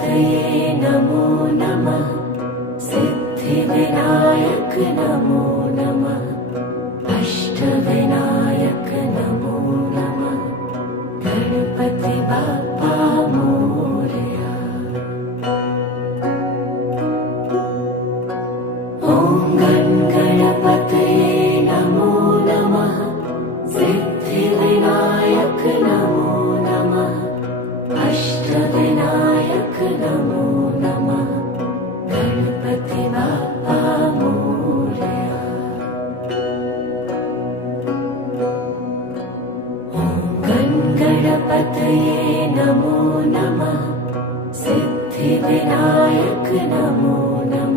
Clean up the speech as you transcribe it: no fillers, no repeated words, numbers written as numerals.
तये नमो नमः। सिद्धिविनायक नमो नमः। अष्टविनायक नमो नमः। गणपति बाप्पा मोरया। ॐ गणपतये नमो नमः। सिद्धिविनायक नमो नमः। अष्टविनायक नमो नमः। गणपति बाप्पा मोरया। ॐ गणपतये नमो नमः। सिद्धिविनायक नमो नमः।